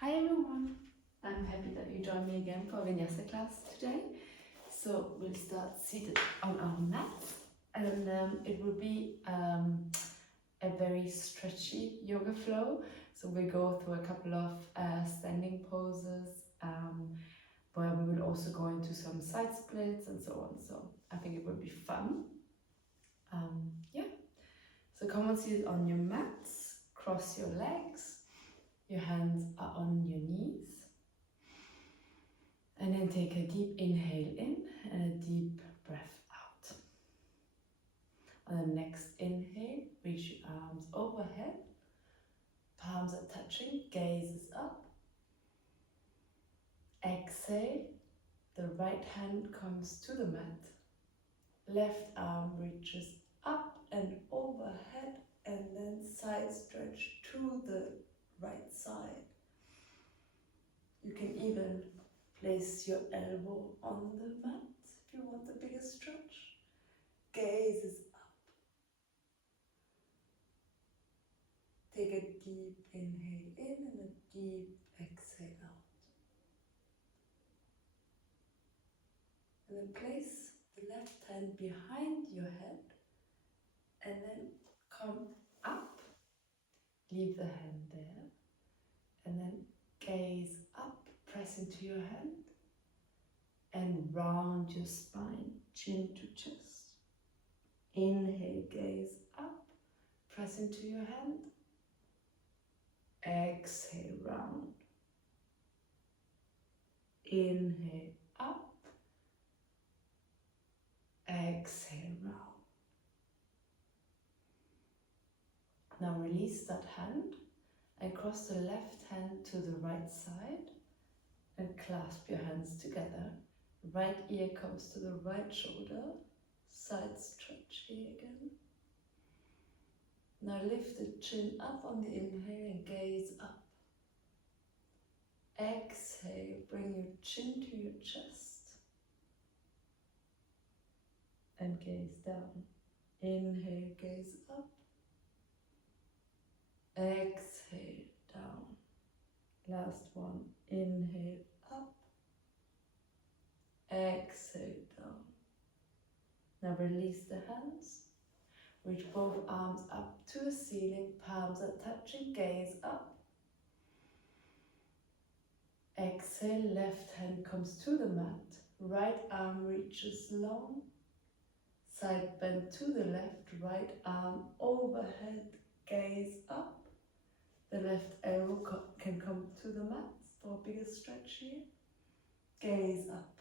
Hi everyone, I'm happy that you joined me again for Vinyasa class today. So we'll start seated on our mats, and it will be a very stretchy yoga flow. So we'll go through a couple of standing poses where we will also go into some side splits and so on. So I think it will be fun. Yeah, so come and sit on your mats, cross your legs, your hands are on your knees. And then take a deep inhale in and a deep breath out. On the next inhale, reach your arms overhead. Palms are touching, gaze is up. Exhale, the right hand comes to the mat. Left arm reaches up and overhead, and then side stretch to the right side. You can even place your elbow on the mat if you want the biggest stretch. Gaze is up. Take a deep inhale in and a deep exhale out. And then place the left hand behind your head and then come up. Leave the hand there and then gaze up, press into your hand and round your spine, chin to chest. Inhale, gaze up, press into your hand. Exhale, round. Inhale, up. Exhale, round. Now release that hand and cross the left hand to the right side and clasp your hands together. Right ear comes to the right shoulder. Side stretch here again. Now lift the chin up on the inhale and gaze up. Exhale, bring your chin to your chest and gaze down. Inhale, gaze up. Exhale, down. Last one. Inhale, up. Exhale, down. Now release the hands. Reach both arms up to the ceiling. Palms are touching. Gaze up. Exhale, left hand comes to the mat. Right arm reaches long. Side bend to the left. Right arm overhead. Gaze up. The left elbow can come to the mat for a bigger stretch here. Gaze up.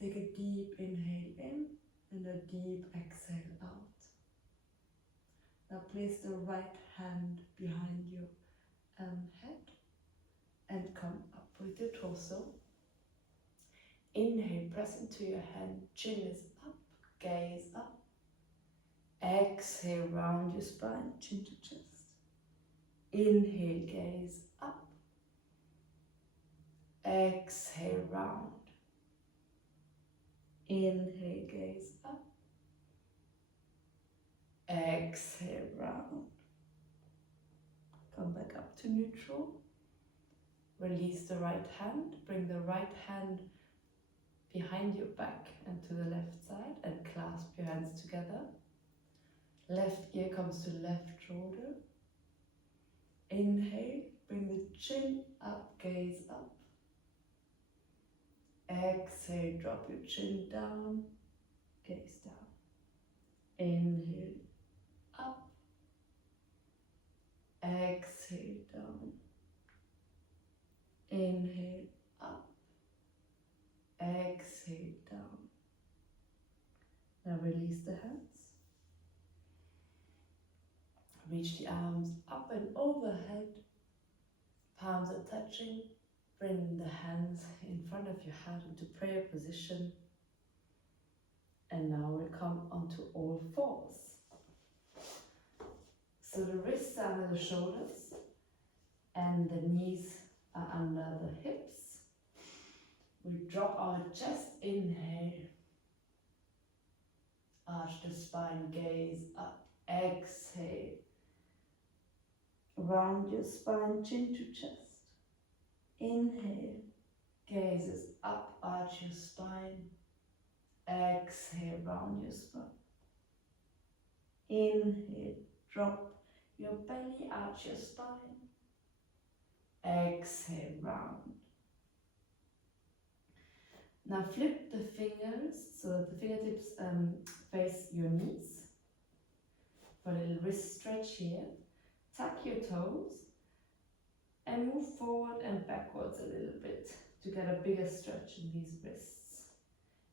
Take a deep inhale in and a deep exhale out. Now place the right hand behind your head and come up with your torso. Inhale, press into your hand, chin is up, gaze up. Exhale, round your spine, chin to chest. Inhale, gaze up. Exhale, round. Inhale, gaze up. Exhale, round. Come back up to neutral. Release the right hand. Bring the right hand behind your back and to the left side and clasp your hands together. Left ear comes to left shoulder. Inhale, bring the chin up, gaze up. Exhale, drop your chin down, gaze down. Inhale, up. Exhale, down. Inhale, up. Exhale, down. Now release the hands. Reach the arms up and overhead. Palms are touching. Bring the hands in front of your heart into prayer position. And now we'll come onto all fours. So the wrists are under the shoulders and the knees are under the hips. We drop our chest, inhale. Arch the spine, gaze up. Exhale. round your spine, chin to chest. Inhale, gazes up, arch your spine. Exhale, round your spine. Inhale, drop your belly, arch your spine. Exhale, round. Now flip the fingers so that the fingertips face your knees. For a little wrist stretch here. Tuck your toes and move forward and backwards a little bit to get a bigger stretch in these wrists.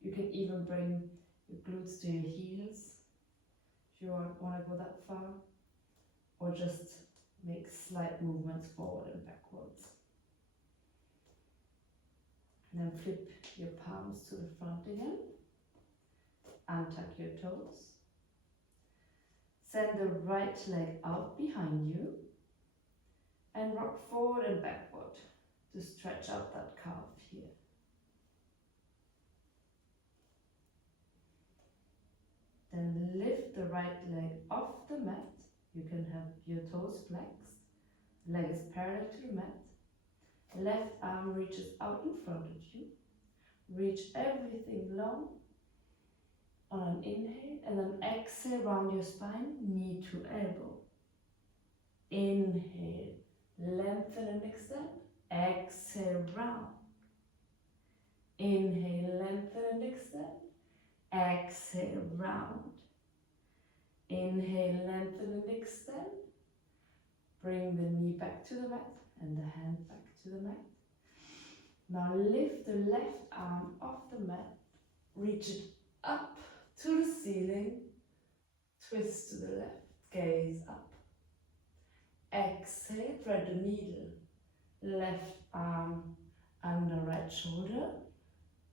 You can even bring your glutes to your heels if you want to go that far, or just make slight movements forward and backwards. And then flip your palms to the front again. Untuck your toes. Send the right leg out behind you and rock forward and backward to stretch out that calf here. Then lift the right leg off the mat. You can have your toes flexed. Leg is parallel to the mat. Left arm reaches out in front of you. Reach everything long on an inhale, and then exhale round your spine, knee to elbow. Inhale, lengthen and extend. Exhale, round. Inhale, lengthen and extend. Exhale, round. Inhale, lengthen and extend. Bring the knee back to the mat and the hand back to the mat. Now lift the left arm off the mat, reach it up to the ceiling, twist to the left, gaze up. Exhale, thread the needle, left arm under right shoulder,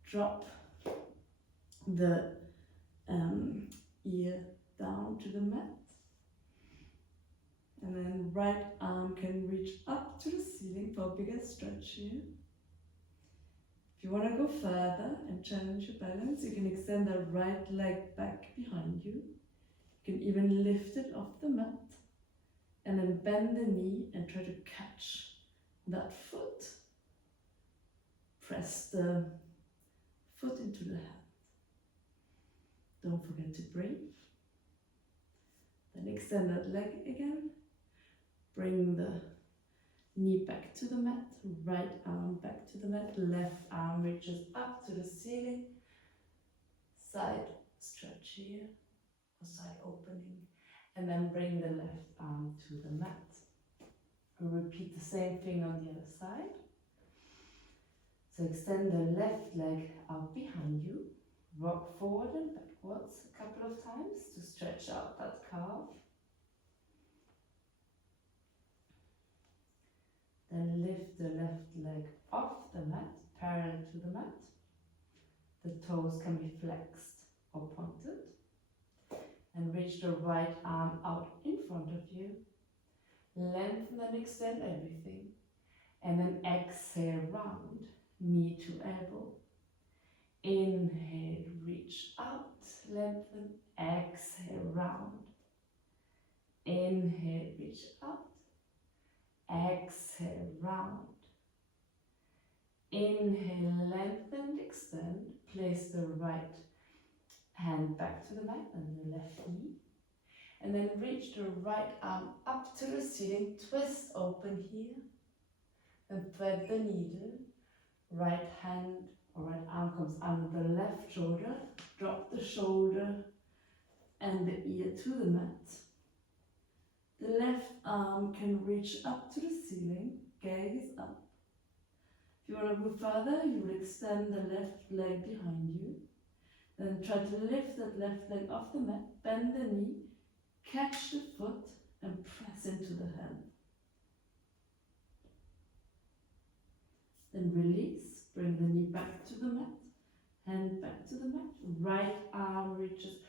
drop the ear down to the mat, and then right arm can reach up to the ceiling for a bigger stretch here. If you want to go further and challenge your balance, you can extend the right leg back behind you. You can even lift it off the mat and then bend the knee and try to catch that foot. Press the foot into the hand. Don't forget to breathe. Then extend that leg again. Bring the knee back to the mat, right arm back to the mat, left arm reaches up to the ceiling. Side stretch here, or side opening, and then bring the left arm to the mat. We'll repeat the same thing on the other side. So extend the left leg out behind you, rock forward and backwards a couple of times to stretch out that calf. Then lift the left leg off the mat, parallel to the mat. The toes can be flexed or pointed. And reach the right arm out in front of you. Lengthen and extend everything. And then exhale, round, knee to elbow. Inhale, reach out, lengthen, exhale, round. Inhale, reach out. Exhale, round. Inhale, lengthen, extend. Place the right hand back to the mat and the left knee. And then reach the right arm up to the ceiling. Twist open here. And thread the needle. Right hand or right arm comes under the left shoulder. Drop the shoulder and the ear to the mat. The left arm can reach up to the ceiling, gaze up. If you want to go further, you will extend the left leg behind you. Then try to lift that left leg off the mat, bend the knee, catch the foot and press into the hand. Then release, bring the knee back to the mat, hand back to the mat. Right arm reaches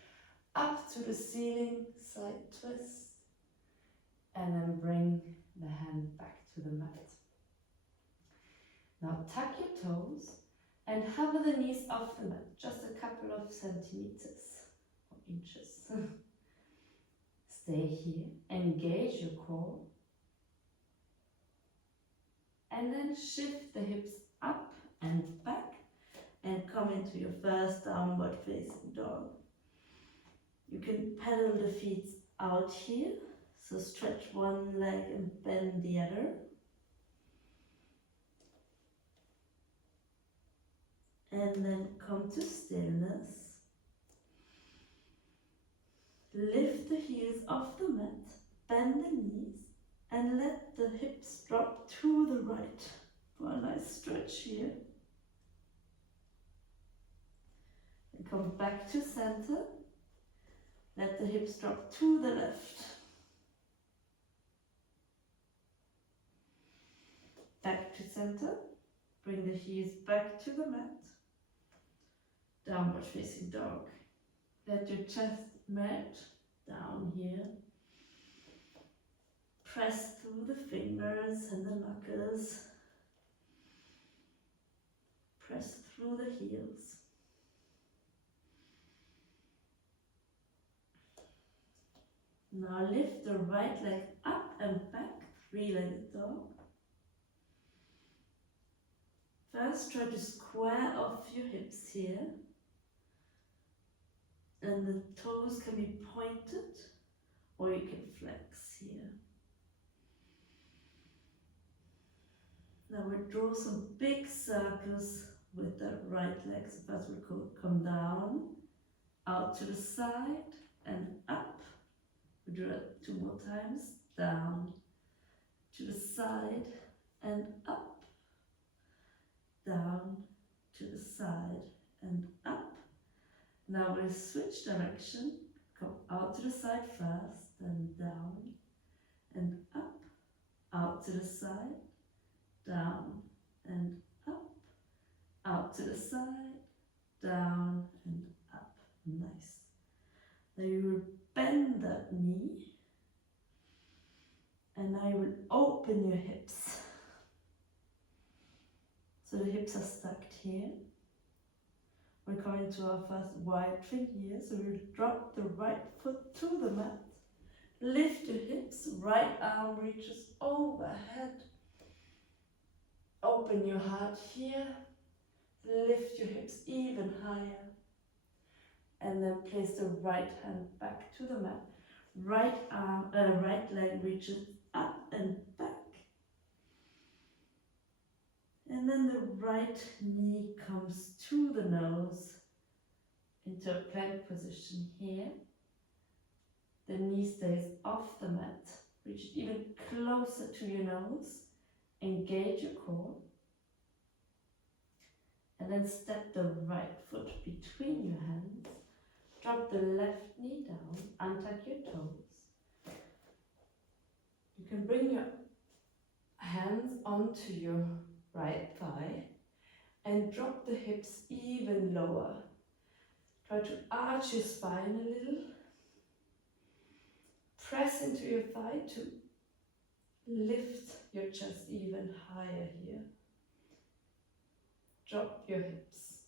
up to the ceiling, side twist. And then bring the hand back to the mat. Now tuck your toes and hover the knees off the mat, just a couple of centimeters or inches. Stay here, engage your core. And then shift the hips up and back and come into your first downward facing dog. You can pedal the feet out here, so stretch one leg and bend the other. And then come to stillness. Lift the heels off the mat, bend the knees, and let the hips drop to the right for a nice stretch here. And come back to center. Let the hips drop to the left. Back to center. Bring the heels back to the mat. Downward facing dog. Let your chest melt down here. Press through the fingers and the knuckles. Press through the heels. Now lift the right leg up and back, three-legged dog. First try to square off your hips here. And the toes can be pointed or you can flex here. Now we draw some big circles with the right leg. So first we could come down, out to the side and up. We do it 2 more times. Down, to the side and up. Down, to the side and up. Now we'll switch direction. Come out to the side first, then down and up. Out to the side, down and up. Out to the side, down and up. Nice. Now you will bend that knee. And now you will open your hips. So the hips are stacked here. We're coming to our first wide thing here. So we'll drop the right foot to the mat. Lift your hips, right arm reaches overhead. Open your heart here. Lift your hips even higher. And then place the right hand back to the mat. Right leg reaches up and back. And then the right knee comes to the nose into a plank position here. The knee stays off the mat. Reach it even closer to your nose. Engage your core. And then step the right foot between your hands. Drop the left knee down. Untuck your toes. You can bring your hands onto your right thigh and drop the hips even lower. Try to arch your spine a little. Press into your thigh to lift your chest even higher here. Drop your hips.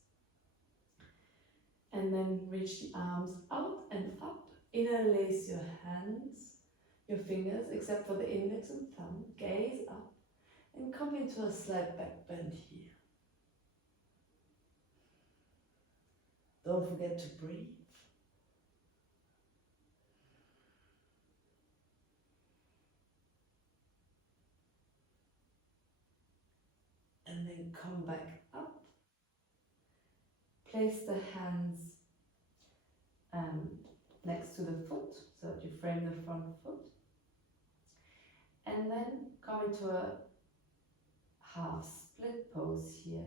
And then reach the arms out and up. Interlace your hands, your fingers, except for the index and thumb. Gaze up. And come into a slight back bend here. Don't forget to breathe. And then come back up. Place the hands next to the foot so that you frame the front foot. And then come into a half split pose here.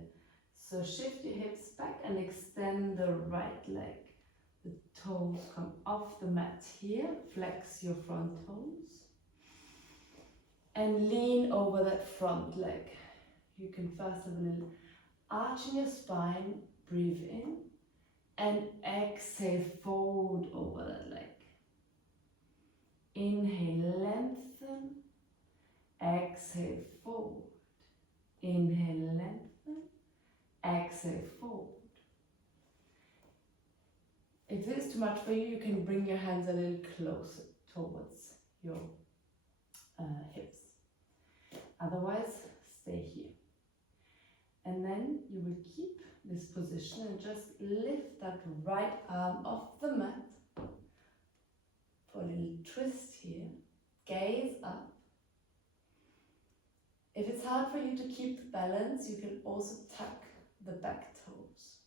So shift your hips back and extend the right leg. The toes come off the mat here. Flex your front toes. And lean over that front leg. You can first have a little arch in your spine. Breathe in. And exhale, fold over that leg. Inhale, lengthen. Exhale, fold. Inhale, lengthen. Exhale, fold. If this is too much for you, you can bring your hands a little closer towards your hips. Otherwise, stay here. And then you will keep this position and just lift that right arm off the mat for a little twist here. Gaze up. If it's hard for you to keep the balance, you can also tuck the back toes,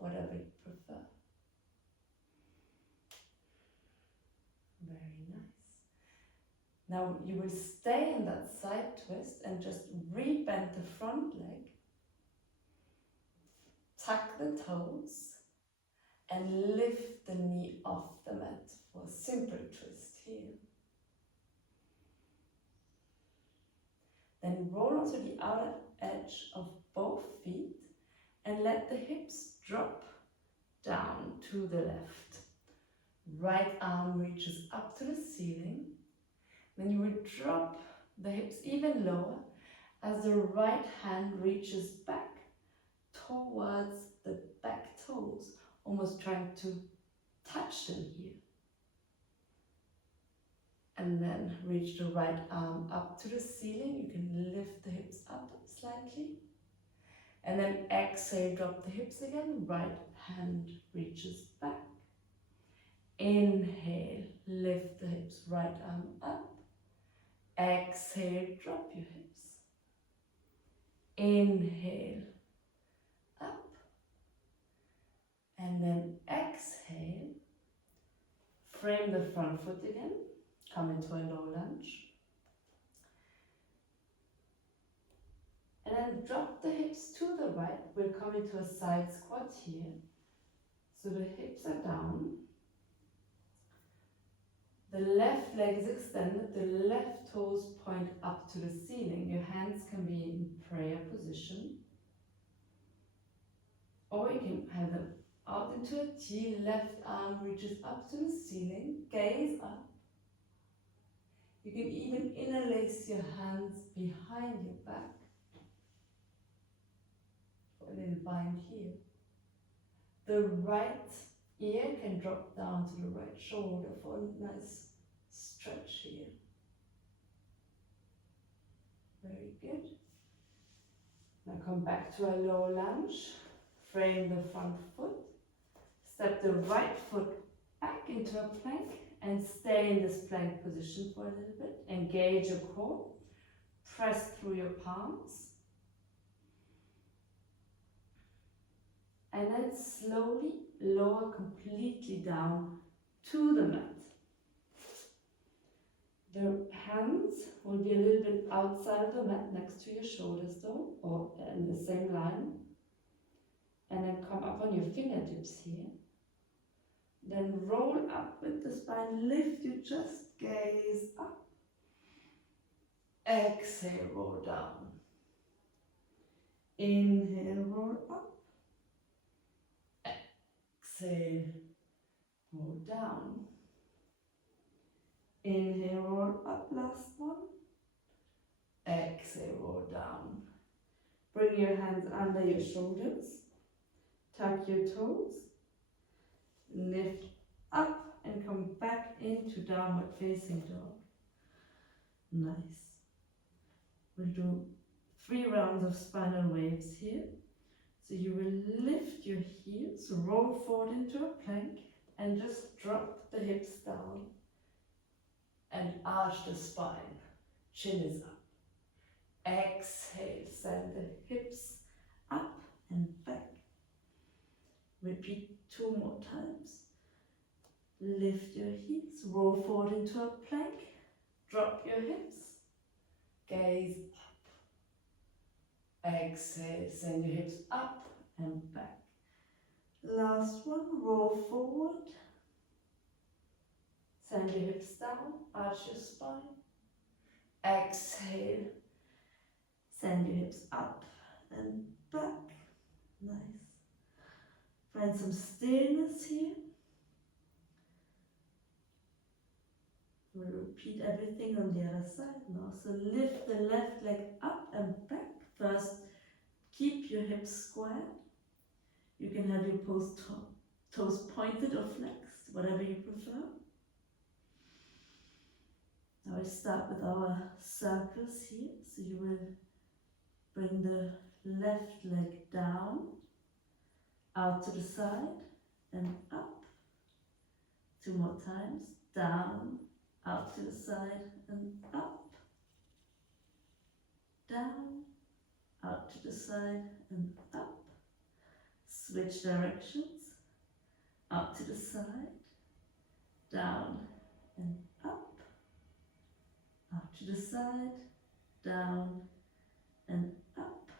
whatever you prefer. Very nice. Now you will stay in that side twist and just re-bend the front leg, tuck the toes, and lift the knee off the mat for a simple twist here. Then roll onto the outer edge of both feet and let the hips drop down to the left. Right arm reaches up to the ceiling. Then you will drop the hips even lower as the right hand reaches back towards the back toes, almost trying to touch them here. And then reach the right arm up to the ceiling. You can lift the hips up slightly. And then exhale, drop the hips again. Right hand reaches back. Inhale, lift the hips, right arm up. Exhale, drop your hips. Inhale, up. And then exhale, frame the front foot again. Come into a low lunge. And then drop the hips to the right. We'll come into a side squat here. So the hips are down. The left leg is extended. The left toes point up to the ceiling. Your hands can be in prayer position. Or you can have them out into a T. Left arm reaches up to the ceiling. Gaze up. You can even interlace your hands behind your back for a little bind here. The right ear can drop down to the right shoulder for a nice stretch here. Very good. Now come back to a low lunge. Frame the front foot. Step the right foot back into a plank and stay in this plank position for a little bit. Engage your core. Press through your palms. And then slowly lower completely down to the mat. The hands will be a little bit outside of the mat next to your shoulders though, or in the same line. And then come up on your fingertips here. Then roll up with the spine, lift your chest, gaze up. Exhale, roll down. Inhale, roll up. Exhale, roll down. Inhale, roll up, last one. Exhale, roll down. Bring your hands under your shoulders. Tuck your toes. Lift up and come back into downward facing dog. Nice. We'll do 3 rounds of spinal waves here. So you will lift your heels, roll forward into a plank, and just drop the hips down and arch the spine. Chin is up. Exhale, send the hips up and back. Repeat 2 more times. Lift your heels, roll forward into a plank, drop your hips, gaze up. Exhale, send your hips up and back. Last one, roll forward. Send your hips down, arch your spine. Exhale, send your hips up and back. Nice. Find some stillness here. We'll repeat everything on the other side now. So lift the left leg up and back. First, keep your hips square. You can have your toes pointed or flexed, whatever you prefer. Now we start with our circles here. So you will Bring the left leg down, out to the side and up. 2 more times. Down, out to the side and up. Down, out to the side and up. Switch directions. Out to the side, down and up. Out to the side, down and up.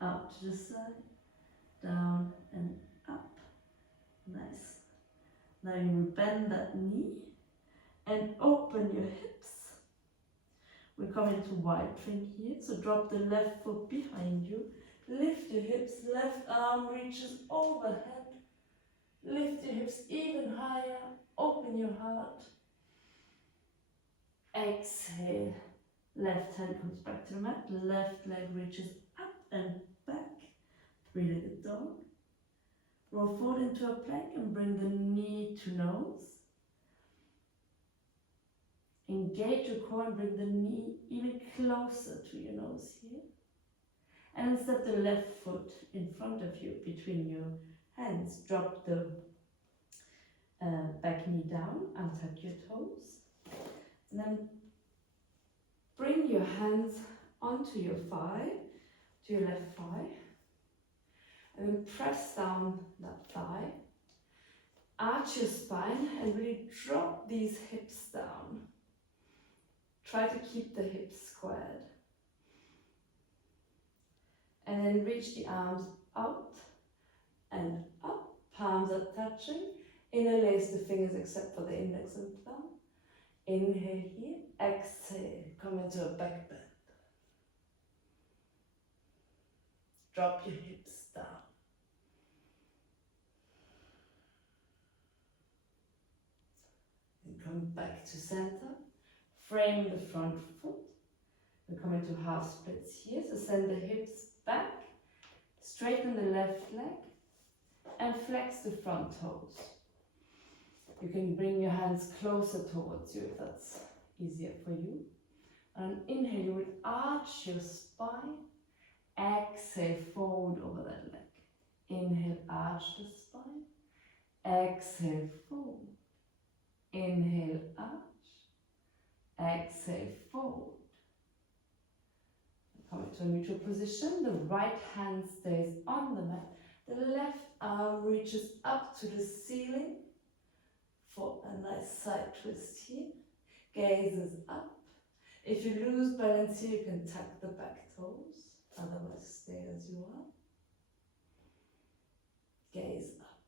Out to the side, down and up. Nice. Now you will bend that knee and open your hips. We come into wide twin here, so drop the left foot behind you. Lift your hips, left arm reaches overhead. Lift your hips even higher, open your heart. Exhale, left hand comes back to the mat, left leg reaches up and back. Three-legged dog. Roll forward into a plank and bring the knee to nose. Engage your core and bring the knee even closer to your nose here. And step the left foot in front of you between your hands. Drop the back knee down, untuck your toes. And then bring your hands onto your thigh, to your left thigh. And then press down that thigh. Arch your spine and really drop these hips down. Try to keep the hips squared. And then reach the arms out and up. Palms are touching. Interlace the fingers except for the index and thumb. Inhale here. Exhale. Come into a back bend. Drop your hips down. And come back to center. Frame the front foot. We come into half splits here. So send the hips back. Straighten the left leg. And flex the front toes. You can bring your hands closer towards you if that's easier for you. And inhale, you would arch your spine. Exhale, fold over that leg. Inhale, arch the spine. Exhale, fold. Inhale, arch. Exhale, fold. Come into a neutral position. The right hand stays on the mat. The left arm reaches up to the ceiling for a nice side twist here. Gaze is up. If you lose balance here, you can tuck the back toes. Otherwise, stay as you are. Gaze up.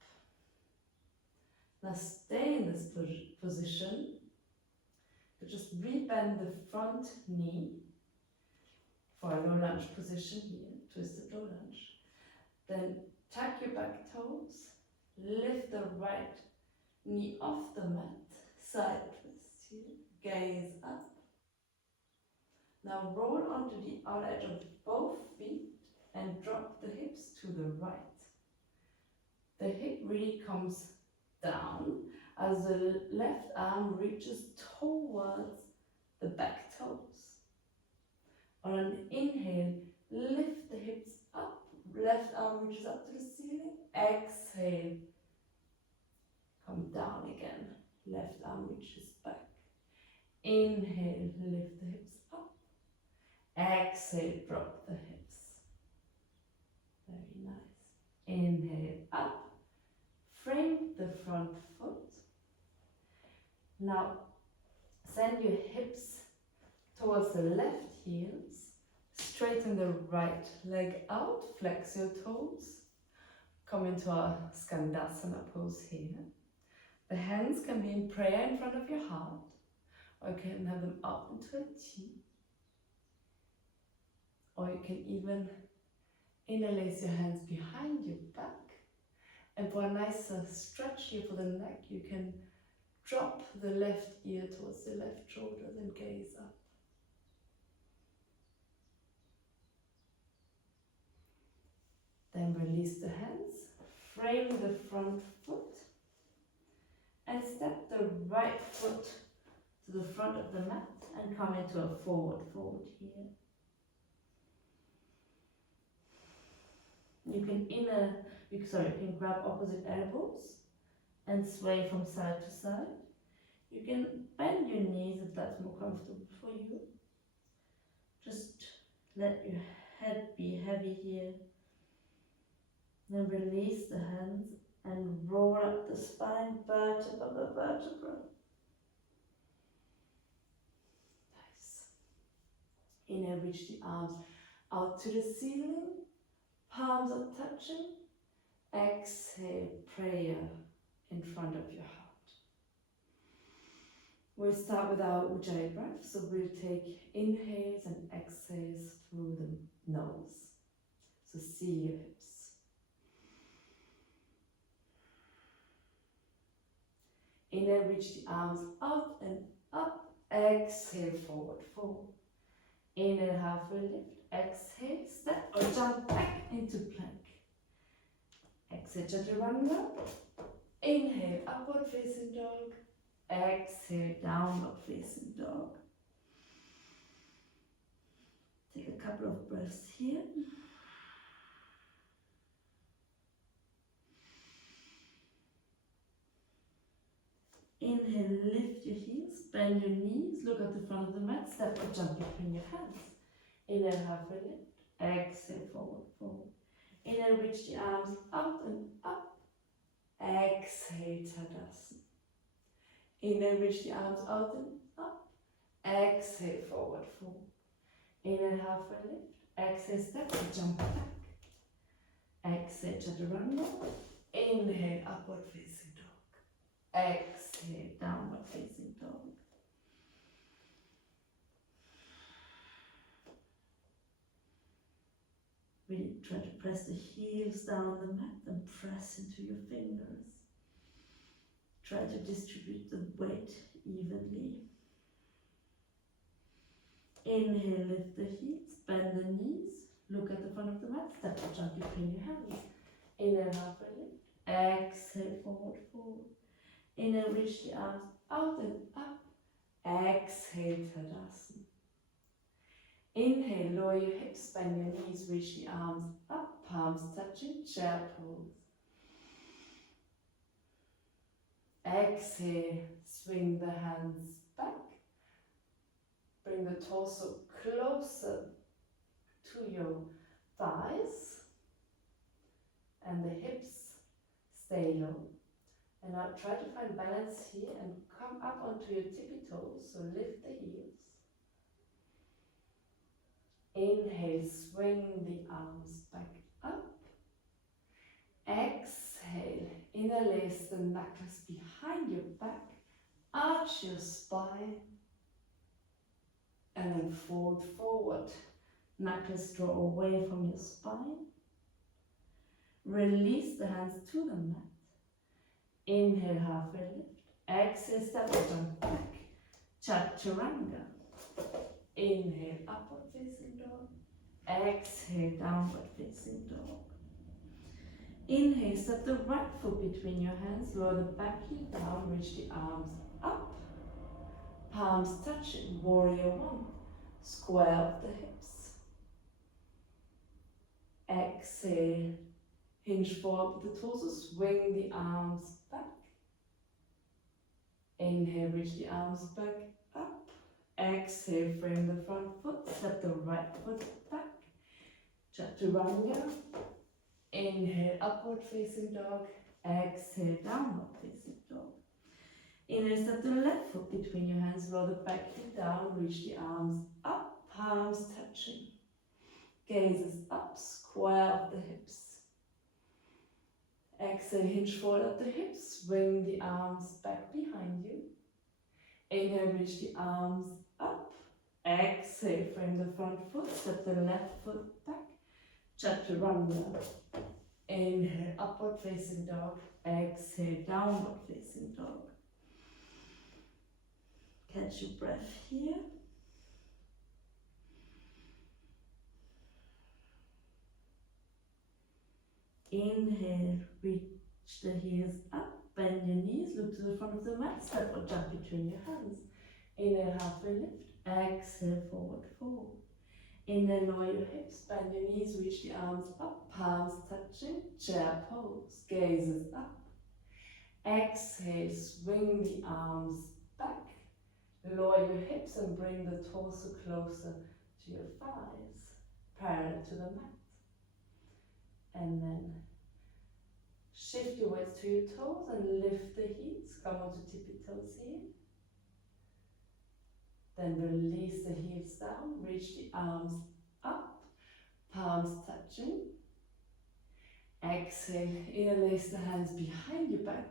Now stay in this position. But just rebend the front knee for a low lunge position here. Twisted low lunge. Then tuck your back toes. Lift the right knee off the mat. Side twist here. Gaze up. Now roll onto the outer edge of both feet and drop the hips to the right. The hip really comes down as the left arm reaches towards the back toes. On an inhale, lift the hips up. Left arm reaches up to the ceiling. Exhale. Come down again. Left arm reaches back. Inhale, lift the hips up. Exhale, drop the hips. Very nice. Inhale, up. Frame the front foot. Now, send your hips towards the left heels. Straighten the right leg out. Flex your toes. Come into our Skandasana pose here. The hands can be in prayer in front of your heart, or you can have them up into a T. Or you can even interlace your hands behind your back. And for a nicer stretch here for the neck, you can drop the left ear towards the left shoulder, then gaze up. Then release the hands, frame the front foot, and step the right foot to the front of the mat and come into a forward fold here. You can you can grab opposite elbows and sway from side to side. You can bend your knees if that's more comfortable for you. Just let your head be heavy here. Then release the hands and roll up the spine, vertebra by vertebra. Nice. Inhale, reach the arms out to the ceiling. Palms are touching. Exhale, prayer in front of your heart. We'll start with our Ujjayi breath. So we'll take inhales and exhales through the nose. So see your hips. Inhale, reach the arms out and up. Exhale, forward fold. Inhale, halfway lift. Exhale, step or jump back into plank. Exhale, chaturanga. Inhale, upward facing dog. Exhale, downward facing dog. Take a couple of breaths here. Inhale, lift your heels, bend your knees, look at the front of the mat, step or jump between your hands. Inhale, halfway lift. Exhale, forward fold. Inhale, reach the arms out and up. Exhale, Tadasana. Inhale, reach the arms out and up. Exhale, forward fold. Inhale, halfway lift. Exhale, step and jump back. Exhale, chaturanga. Inhale, upward facing dog. Exhale, downward facing dog. Really try to press the heels down the mat and press into your fingers. Try to distribute the weight evenly. Inhale, lift the heels, bend the knees, look at the front of the mat, step or jump between your hands. Inhale, halfway lift. Exhale, forward fold. Inhale, reach the arms out and up. Exhale, Tadasana. Inhale, lower your hips, bend your knees, reach the arms up, palms touching, chair pose. Exhale, swing the hands back. Bring the torso closer to your thighs and the hips stay low. And now try to find balance here and come up onto your tippy toes, so lift the heels. Inhale, swing the arms back up. Exhale, interlace the knuckles behind your back, arch your spine, and then fold forward. Knuckles draw away from your spine. Release the hands to the mat. Inhale, halfway lift. Exhale, step or jump back. Chaturanga. Inhale, upward facing dog. Exhale, downward facing dog. Inhale, step the right foot between your hands. Lower the back heel down. Reach the arms up. Palms touching. Warrior one. Square up the hips. Exhale. Hinge forward with the torso. Swing the arms back. Inhale, reach the arms back up. Exhale, frame the front foot. Step the right foot back. Chaturanga. Inhale, upward facing dog. Exhale, downward facing dog. Inhale, step the left foot between your hands. Roll the back heel down. Reach the arms up. Palms touching. Gazes up. Square up the hips. Exhale, hinge forward at the hips. Swing the arms back behind you. Inhale, reach the arms up. Exhale, frame the front foot. Step the left foot back. Chaturanga. Inhale, upward facing dog. Exhale, downward facing dog. Catch your breath here. Inhale, reach the heels up, bend your knees, look to the front of the mat, step or jump between your hands. Inhale, halfway lift. Exhale, forward fold. Inhale, lower your hips, bend your knees, reach the arms up, palms touching, chair pose, gazes up. Exhale, swing the arms back, lower your hips and bring the torso closer to your thighs, parallel to the mat. And then shift your weights to your toes and lift the heels, come onto tippy toes here. Then release the heels down, reach the arms up, palms touching. Exhale, interlace the hands behind your back.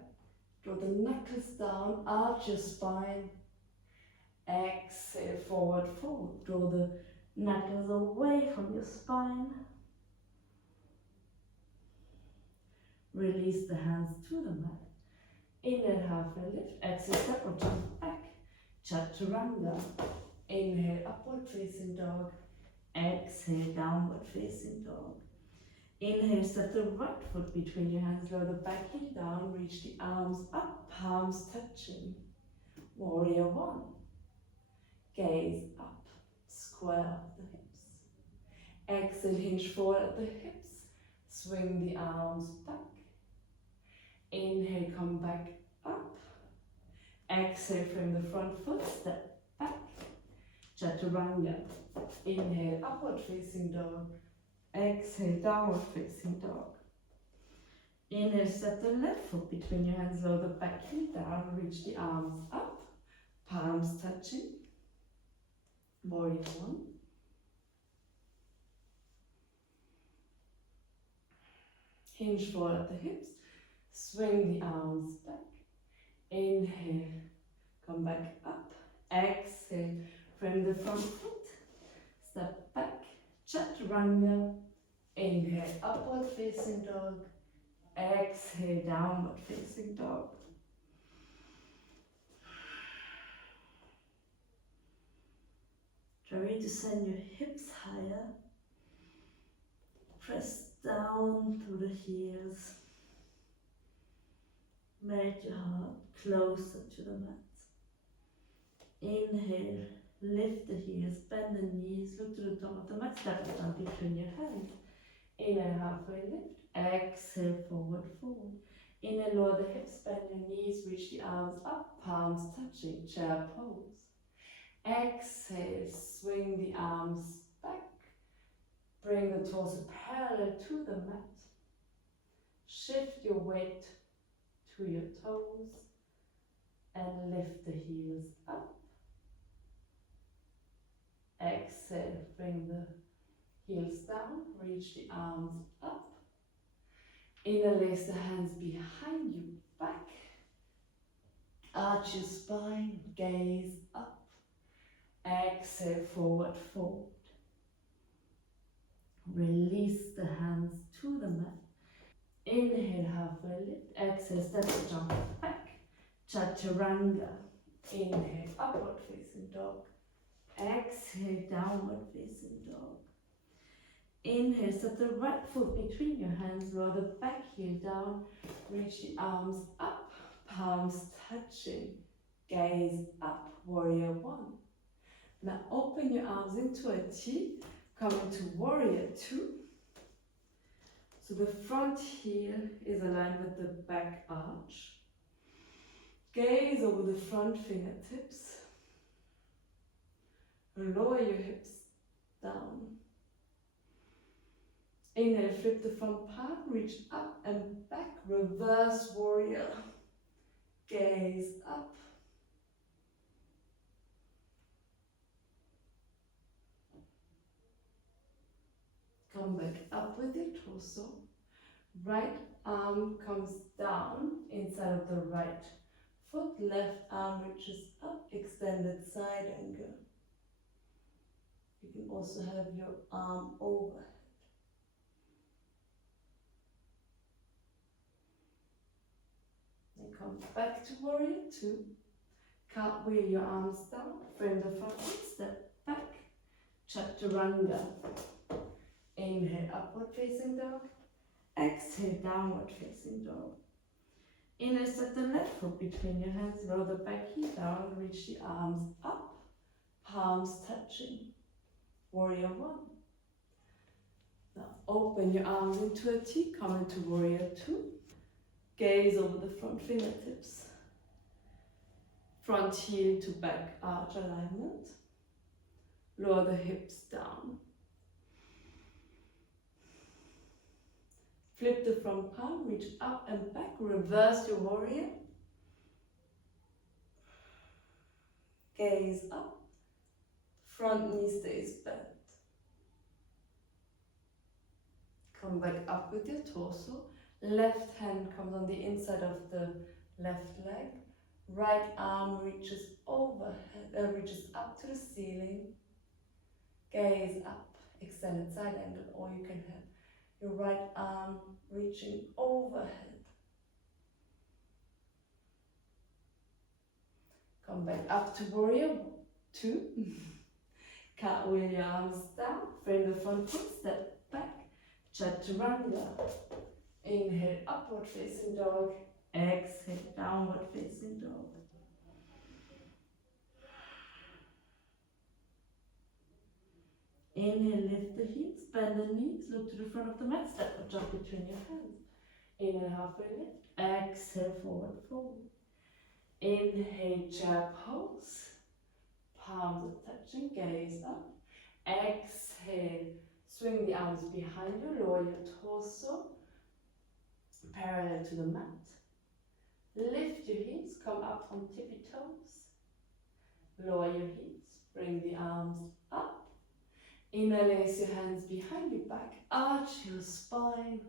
Draw the knuckles down, arch your spine. Exhale, forward fold. Draw the knuckles away from your spine. Release the hands to the mat. Inhale, halfway lift. Exhale, step or jump back. Chaturanga. Inhale, upward facing dog. Exhale, downward facing dog. Inhale, step the right foot between your hands, lower the back heel down, reach the arms up, palms touching. Warrior one. Gaze up, square up the hips. Exhale, hinge forward at the hips, swing the arms back. Inhale, come back up. Exhale, frame the front foot, step back. Chaturanga. Inhale, upward facing dog. Exhale, downward facing dog. Inhale, step the left foot between your hands, lower the back heel down, reach the arms up, palms touching. Warrior one. Hinge forward at the hips, swing the arms back. Inhale, come back up. Exhale, frame the front foot, step back, chaturanga. Inhale, upward facing dog. Exhale, downward facing dog. Try to send your hips higher. Press down through the heels. Make your heart closer to the mat. Inhale, lift the heels, bend the knees, look to the top of the mat, step it down between your hands. Inhale, halfway lift. Exhale, forward fold. Inhale, lower the hips, bend your knees, reach the arms up, palms touching, chair pose. Exhale, swing the arms back. Bring the torso parallel to the mat. Shift your weight to your toes and lift the heels up. Exhale, bring the heels down, reach the arms up. Interlace the hands behind you, back. Arch your spine, gaze up. Exhale, forward fold. Release the hands to the mat. Inhale, halfway lift. Exhale, step or jump back. Chaturanga. Inhale, upward facing dog. Exhale, downward facing dog. Inhale, step the right foot between your hands, lower the back heel down, reach the arms up, palms touching, gaze up, warrior one. Now open your arms into a T, come into warrior two. So the front heel is aligned with the back arch. Gaze over the front fingertips. Lower your hips down. Inhale, flip the front palm, reach up and back, reverse warrior. Gaze up. Come back up with your torso. Right arm comes down inside of the right foot. Left arm reaches up, extended side angle. You can also have your arm overhead. Then come back to warrior two. Cartwheel your arms down, frame the front foot, step back. Chaturanga. Inhale, upward facing dog. Exhale, downward facing dog. Inhale, step the left foot between your hands, lower the back heel down, reach the arms up, palms touching. warrior one. Now open your arms into a T, come into warrior two. Gaze over the front fingertips. Front heel to back arch alignment. Lower the hips down. Flip the front palm, reach up and back, reverse your warrior. Gaze up, front knee stays bent. Come back up with your torso. Left hand comes on the inside of the left leg. Right arm reaches overhead, reaches up to the ceiling. Gaze up, extended side angle, or you can have your right arm reaching overhead. Come back up to warrior two. Cartwheel your arms down, frame the front foot, step back, chaturanga. Inhale, upward facing dog. Exhale, downward facing dog. Inhale, lift the heels, bend the knees, look to the front of the mat, step or jump between your hands. Inhale, halfway lift. Exhale, forward fold. Inhale, chair pose. Palms are touching, gaze up. Exhale, swing the arms behind you, lower your torso, parallel to the mat. Lift your heels, come up on tippy toes. Lower your heels, bring the arms up. Interlace your hands behind your back, arch your spine.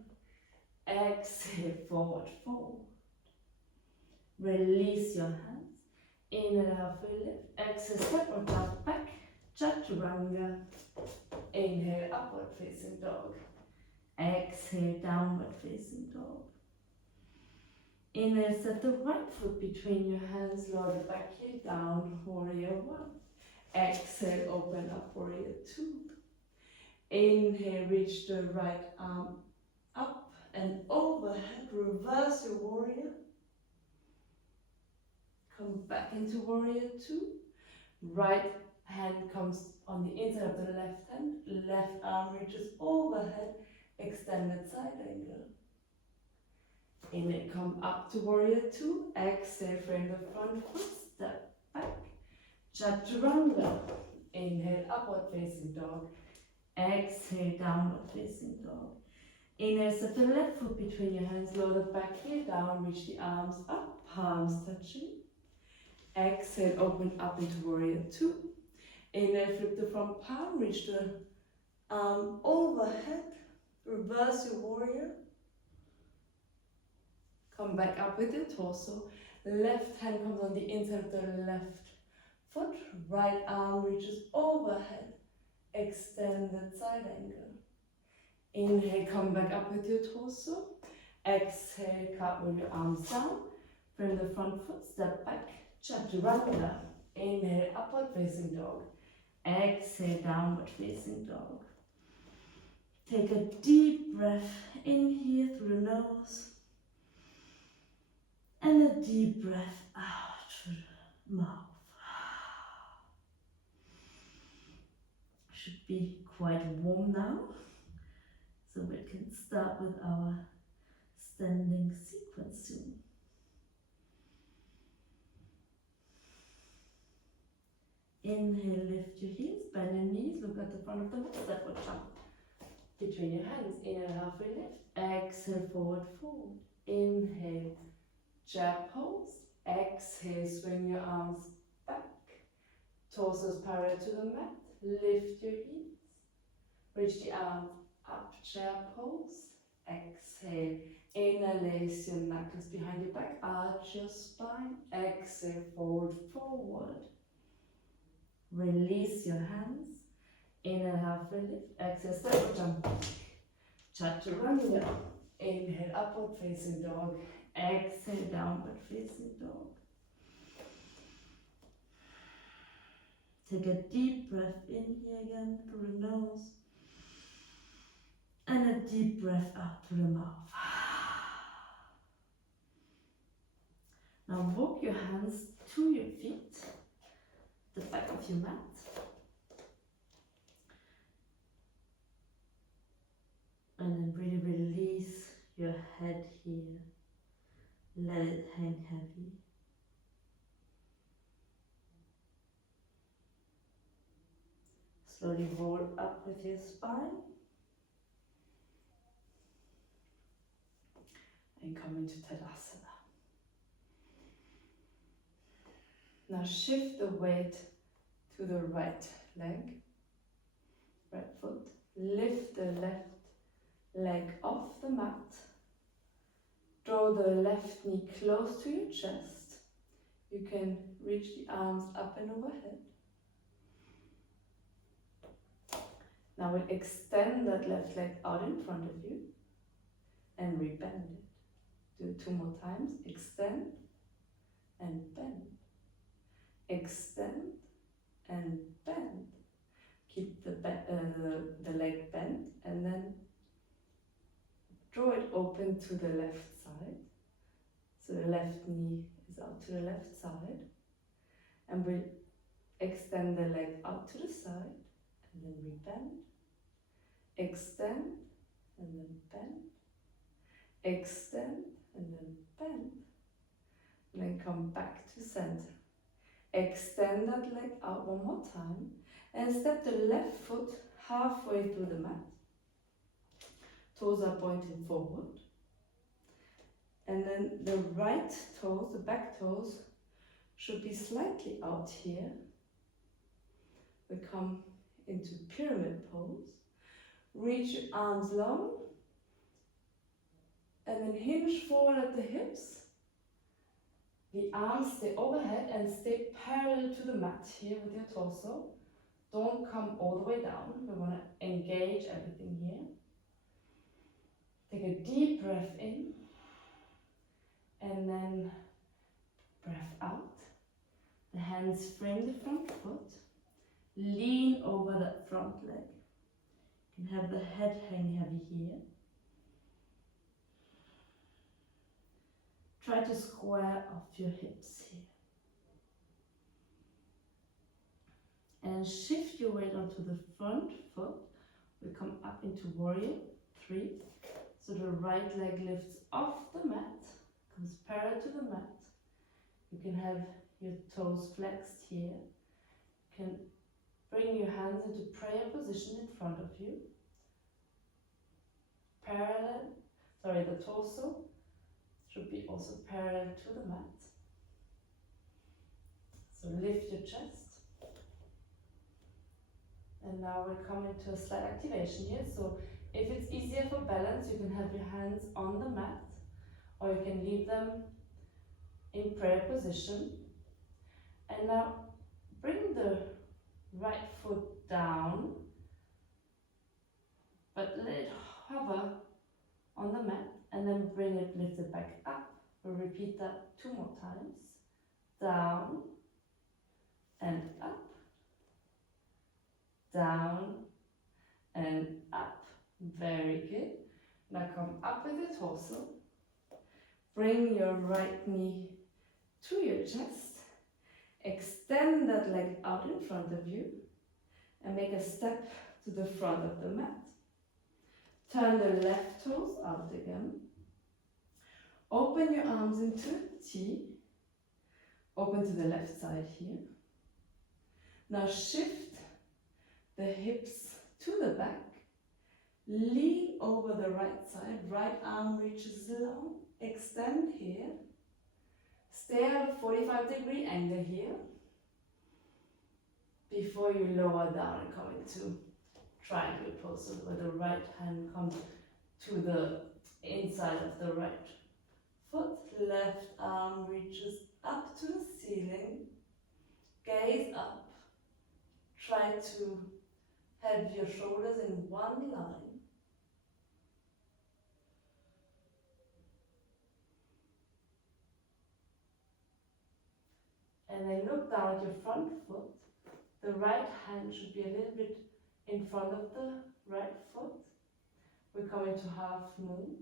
Exhale, forward fold. Release your hands. Inhale, halfway lift. Exhale, step or jump back. Chaturanga. Inhale, upward facing dog. Exhale, downward facing dog. Inhale, set the right foot between your hands, lower the back heel down, warrior one. Exhale, open up, warrior two. Inhale, reach the right arm up and overhead, reverse your warrior. Come back into warrior two. Right hand comes on the inside of the left hand, left arm reaches overhead, extended side angle. Inhale, come up to warrior two. Exhale, frame the front foot, step back. Chaturanga. Inhale, upward facing dog. Exhale, downward facing dog. Inhale, set the left foot between your hands, lower the back heel down, reach the arms up, palms touching. Exhale, open up into warrior two. Inhale, flip the front palm, reach the arm overhead, reverse your warrior. Come back up with your torso. Left hand comes on the inside of the left foot. Right arm reaches overhead. Extended side angle. Inhale, come back up with your torso. Exhale, cartwheel your arms down. Bring the front foot, step back. Chaturanga. Inhale, upward facing dog. Exhale, downward facing dog. Take a deep breath in here through the nose. And a deep breath out through the mouth. Should be quite warm now, so we can start with our standing sequence soon. Inhale, lift your heels, bend your knees, look at the front of the mat, step or jump between your hands. Inhale, halfway lift. Exhale, forward fold. Inhale, chair pose. Exhale, swing your arms back. Torso is parallel to the mat. Lift your heels. Reach the arms up, chair pose. Exhale. Interlace your knuckles behind your back. Arch your spine. Exhale, fold forward. Release your hands. Inhale, halfway lift. Exhale, step or jump back. Chaturanga. Inhale, upward facing dog. Exhale, downward facing dog. Take a deep breath in here again through the nose. And a deep breath out through the mouth. Now walk your hands to your feet, the back of your mat. your head here. Let it hang heavy. Slowly roll up with your spine. And come into Tadasana. Now shift the weight to the right leg, right foot. Lift the left leg off the mat. Draw the left knee close to your chest. You can reach the arms up and overhead. Now we'll extend that left leg out in front of you and rebend it. Do it 2 more times. Extend and bend. Extend and bend. Keep the leg bent and then draw it open to the left side. So the left knee is out to the left side. And we'll extend the leg out to the side and then rebend. Extend and then bend. Extend and then bend. And then come back to center. Extend that leg out 1 more time and step the left foot halfway through the mat. Toes are pointing forward. And then the right toes, the back toes, should be slightly out here. We come into pyramid pose. Reach your arms long. And then hinge forward at the hips. The arms stay overhead and stay parallel to the mat here with your torso. Don't come all the way down. We want to engage everything here. Take a deep breath in. And then breath out. The hands frame the front foot. Lean over that front leg. You can have the head hang heavy here. Try to square off your hips here. And shift your weight onto the front foot. We come up into warrior 3. So the right leg lifts off the mat, comes parallel to the mat. You can have your toes flexed here. You can bring your hands into prayer position in front of you. The torso should be also parallel to the mat. So lift your chest. And now we're coming to a slight activation here. So if it's easier for balance, you can have your hands on the mat, or you can leave them in prayer position. And now bring the right foot down, but let it hover on the mat, and then bring it lifted back up. We'll repeat that 2 more times. Down and up, down and up. Very good. Now come up with your torso. Bring your right knee to your chest. Extend that leg out in front of you and make a step to the front of the mat. Turn the left toes out again. Open your arms into a T. Open to the left side here. Now shift the hips to the back. Lean over the right side. Right arm reaches long. Extend here. Stay at a 45-degree angle here before you lower down and come into triangle pose, so where the right hand comes to the inside of the right foot. Left arm reaches up to the ceiling. Gaze up. Try to have your shoulders in one line. And then look down at your front foot. The right hand should be a little bit in front of the right foot. We come into half moon.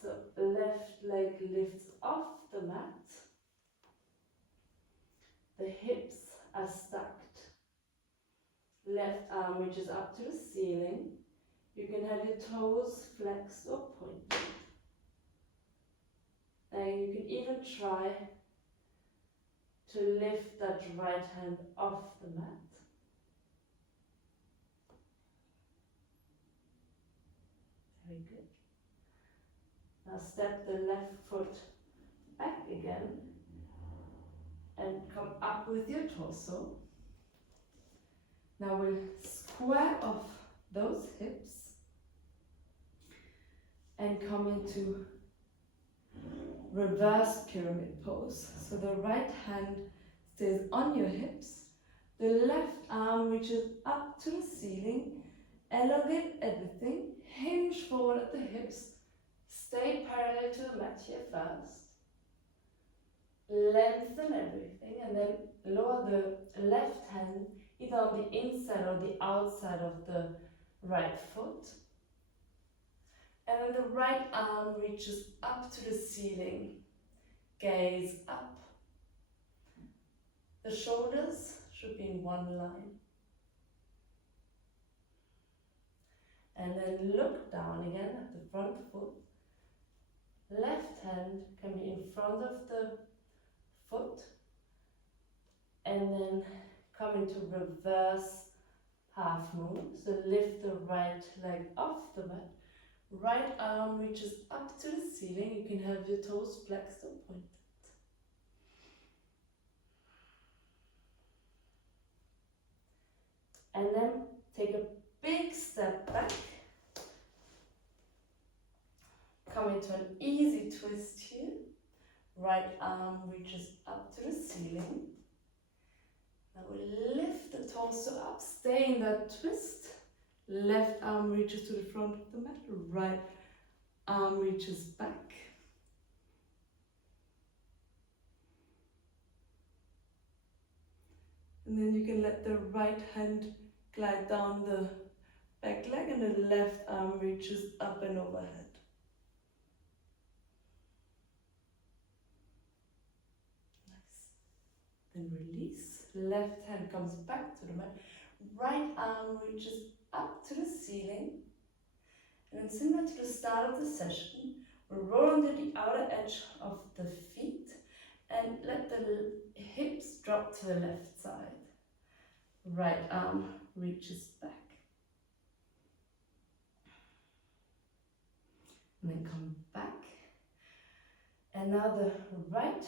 So left leg lifts off the mat. The hips are stacked. Left arm reaches up to the ceiling. You can have your toes flexed or pointed. And you can even try to lift that right hand off the mat. Very good. Now step the left foot back again and come up with your torso. Now we'll square off those hips and come into reverse pyramid pose. So the right hand stays on your hips, the left arm reaches up to the ceiling, elongate everything, hinge forward at the hips, stay parallel to the mat here first, lengthen everything, and then lower the left hand either on the inside or the outside of the right foot. And then the right arm reaches up to the ceiling, gaze up. The shoulders should be in one line. And then look down again at the front foot. Left hand can be in front of the foot. And then come into reverse half moon. So lift the right leg off the mat. Right arm reaches up to the ceiling. You can have your toes flexed or pointed. And then take a big step back. Come into an easy twist here. Right arm reaches up to the ceiling. Now we'll lift the torso up, stay in that twist. Left arm reaches to the front of the mat, right arm reaches back. And then you can let the right hand glide down the back leg and the left arm reaches up and overhead. Nice. Then release. Left hand comes back to the mat. Right arm reaches up to the ceiling. And then similar to the start of the session, we'll roll under the outer edge of the feet and let the hips drop to the left side. Right arm reaches back. And then come back. And now the right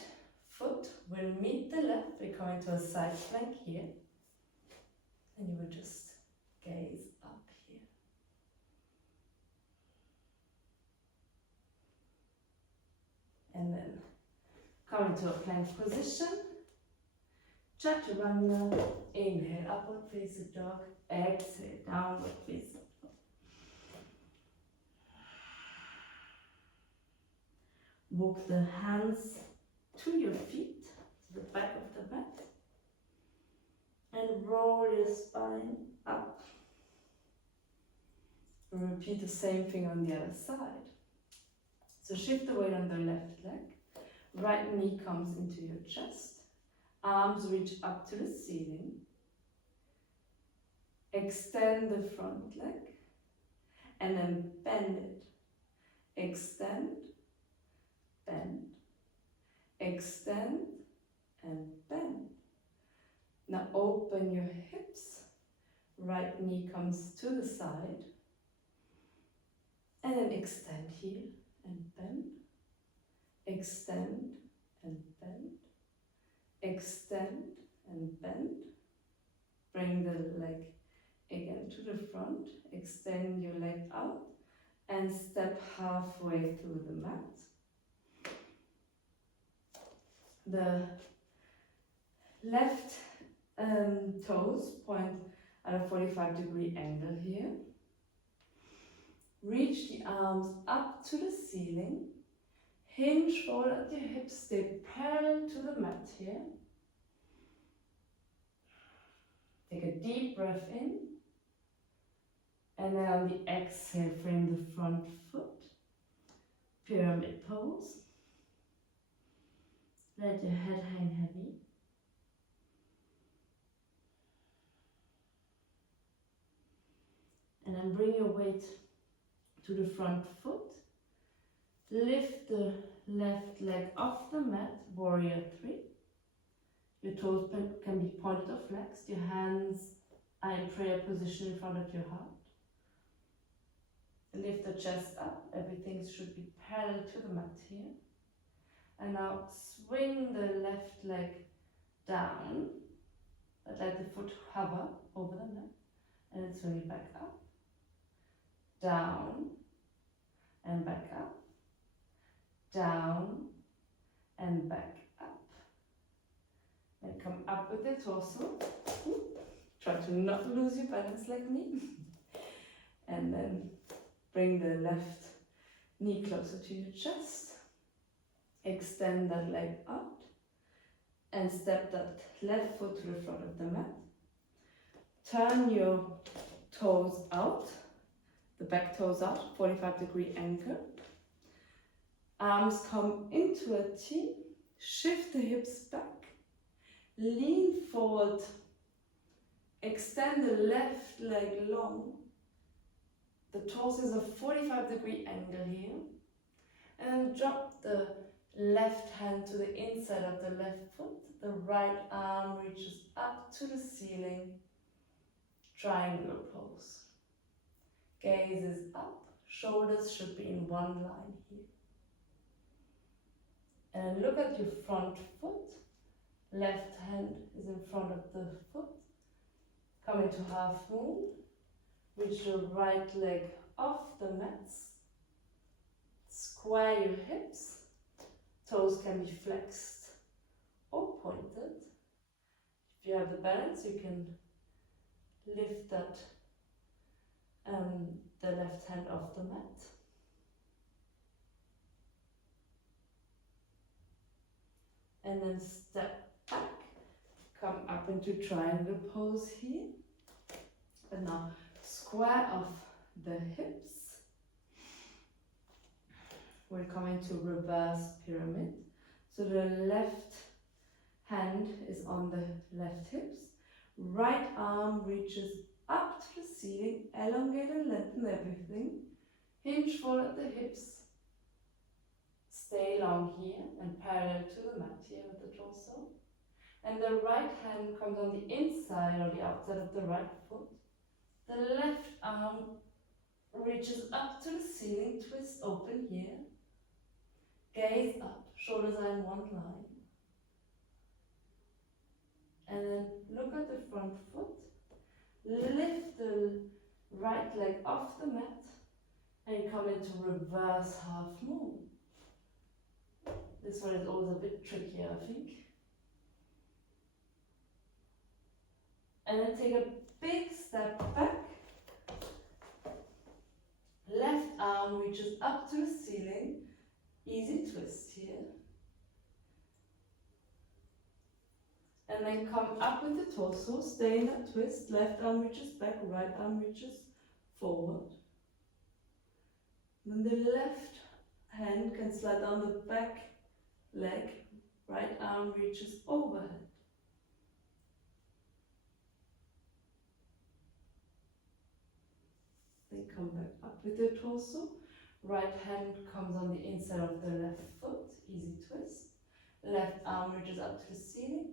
foot will meet the left. We come into a side plank here. And you will just gaze up here. And then come into a plank position. Chaturanga. Inhale, upward facing dog. Exhale, downward facing dog. Walk the hands to your feet, to the back of the mat. And roll your spine up. And repeat the same thing on the other side. So shift the weight on the left leg. Right knee comes into your chest. Arms reach up to the ceiling. Extend the front leg. And then bend it. Extend, bend, extend, and bend. Now open your hips. Right knee comes to the side. And then extend here and bend. Extend and bend. Extend and bend. Bring the leg again to the front. Extend your leg out and step halfway through the mat. The left toes point at a 45-degree angle here. Reach the arms up to the ceiling. Hinge forward at your hips, stay parallel to the mat here. Take a deep breath in. And then on the exhale, frame the front foot. Pyramid pose. Let your head hang heavy. And then bring your weight to the front foot. Lift the left leg off the mat, warrior 3. Your toes can be pointed or flexed. Your hands are in prayer position in front of your heart. Lift the chest up. Everything should be parallel to the mat here. And now swing the left leg down, but let the foot hover over the mat. And then swing it back up, down, and back up, down, and back up. And come up with the torso. Try to not lose your balance like me. And then bring the left knee closer to your chest. Extend that leg out. And step that left foot to the front of the mat. Turn your toes out. The back toes out, 45-degree angle. Arms come into a T. Shift the hips back. Lean forward. Extend the left leg long. The torso is a 45-degree angle here. And drop the left hand to the inside of the left foot. The right arm reaches up to the ceiling. Triangular pose. Gaze is up. Shoulders should be in one line here. And look at your front foot. Left hand is in front of the foot. Come into half moon. Reach your right leg off the mats. Square your hips. Toes can be flexed or pointed. If you have the balance, you can lift that the left hand off the mat. And then step back. Come up into triangle pose here. And now square off the hips. We're coming to reverse pyramid. So the left hand is on the left hips. Right arm reaches up to the ceiling. Elongate and lengthen everything. Hinge forward at the hips. Stay long here and parallel to the mat here with the torso. And the right hand comes on the inside or the outside of the right foot. The left arm reaches up to the ceiling, twist open here. Gaze up, shoulders are in one line. And then look at the front foot. Lift the right leg off the mat and come into reverse half moon. This one is always a bit trickier, I think. And then take a big step back. Left arm reaches up to the ceiling. Easy twist here. And then come up with the torso. Stay in that twist. Left arm reaches back, right arm reaches forward. Then the left hand can slide down the back leg. Right arm reaches overhead. Then come back up with your torso. Right hand comes on the inside of the left foot. Easy twist. Left arm reaches up to the ceiling.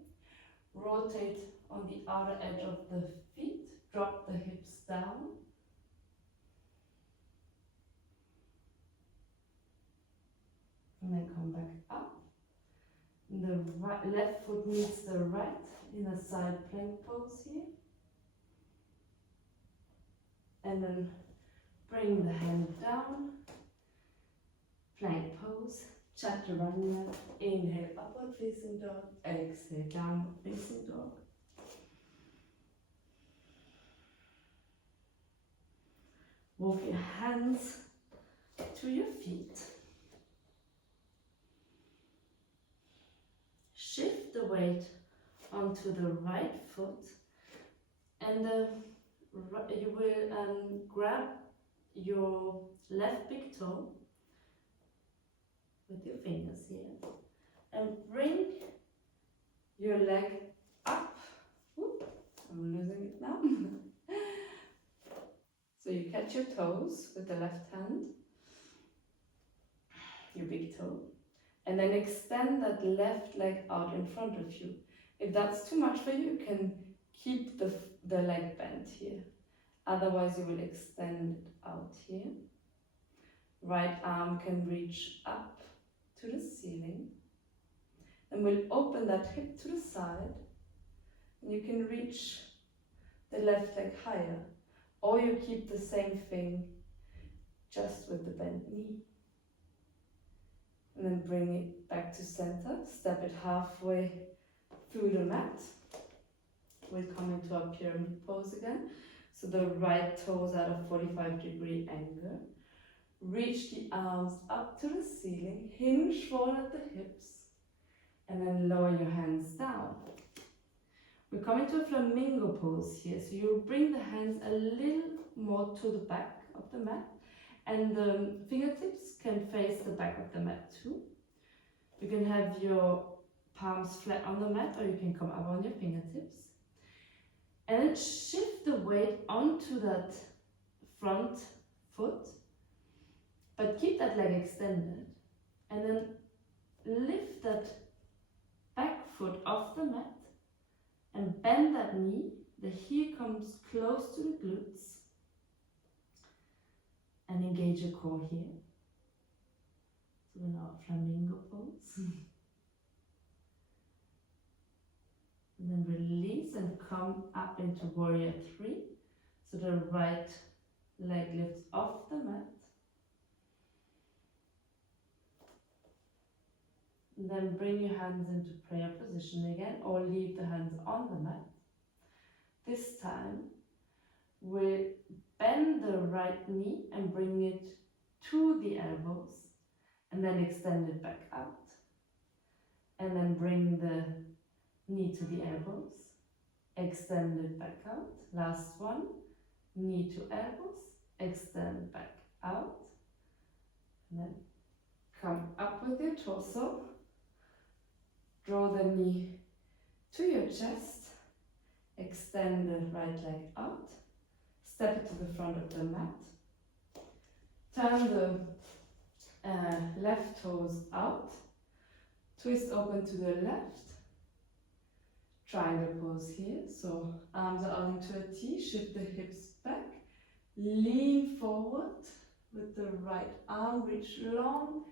Rotate on the outer edge of the feet. Drop the hips down. And then come back up. The left foot meets the right in a side plank pose here. And then bring the hand down. Plank pose. Chaturanga. Inhale, upward facing dog. Exhale, downward facing dog. Walk your hands to your feet. Shift the weight onto the right foot, and you will grab your left big toe with your fingers here and bring your leg up. Whoop, I'm losing it now. So So you catch your toes with the left hand, your big toe, and then extend that left leg out in front of you. If that's too much for you, you can keep the leg bent here. Otherwise, you will extend it out here. Right arm can reach up to the ceiling. And we'll open that hip to the side. And you can reach the left leg higher. Or you keep the same thing just with the bent knee. And then bring it back to center. Step it halfway through the mat. We'll come into our pyramid pose again. So the right toes at a 45-degree angle. Reach the arms up to the ceiling. Hinge forward at the hips. And then lower your hands down. We're coming to a flamingo pose here. So you bring the hands a little more to the back of the mat. And the fingertips can face the back of the mat too. You can have your palms flat on the mat, or you can come up on your fingertips. And then shift the weight onto that front foot, but keep that leg extended. And then lift that back foot off the mat and bend that knee. The heel comes close to the glutes. And engage your core here. So we're now flamingo pose. And then release and come up into warrior 3. So the right leg lifts off the mat. And then bring your hands into prayer position again, or leave the hands on the mat. This time, we'll bend the right knee and bring it to the elbows, and then extend it back out. And then bring the knee to the elbows, extend it back out. Last one, knee to elbows, extend back out. And then come up with your torso. Draw the knee to your chest, extend the right leg out, step it to the front of the mat, turn the left toes out, twist open to the left, triangle pose here, so arms are out into a T, shift the hips back, lean forward with the right arm, reach long,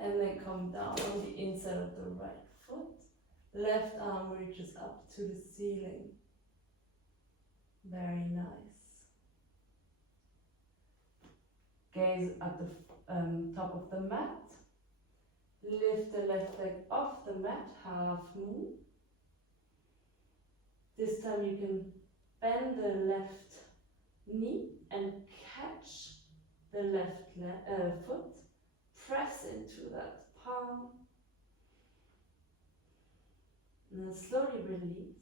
and then come down on the inside of the right foot. Left arm reaches up to the ceiling. Very nice. Gaze at the top of the mat. Lift the left leg off the mat, half moon. This time you can bend the left knee and catch the left foot. Press into that palm. And then slowly release.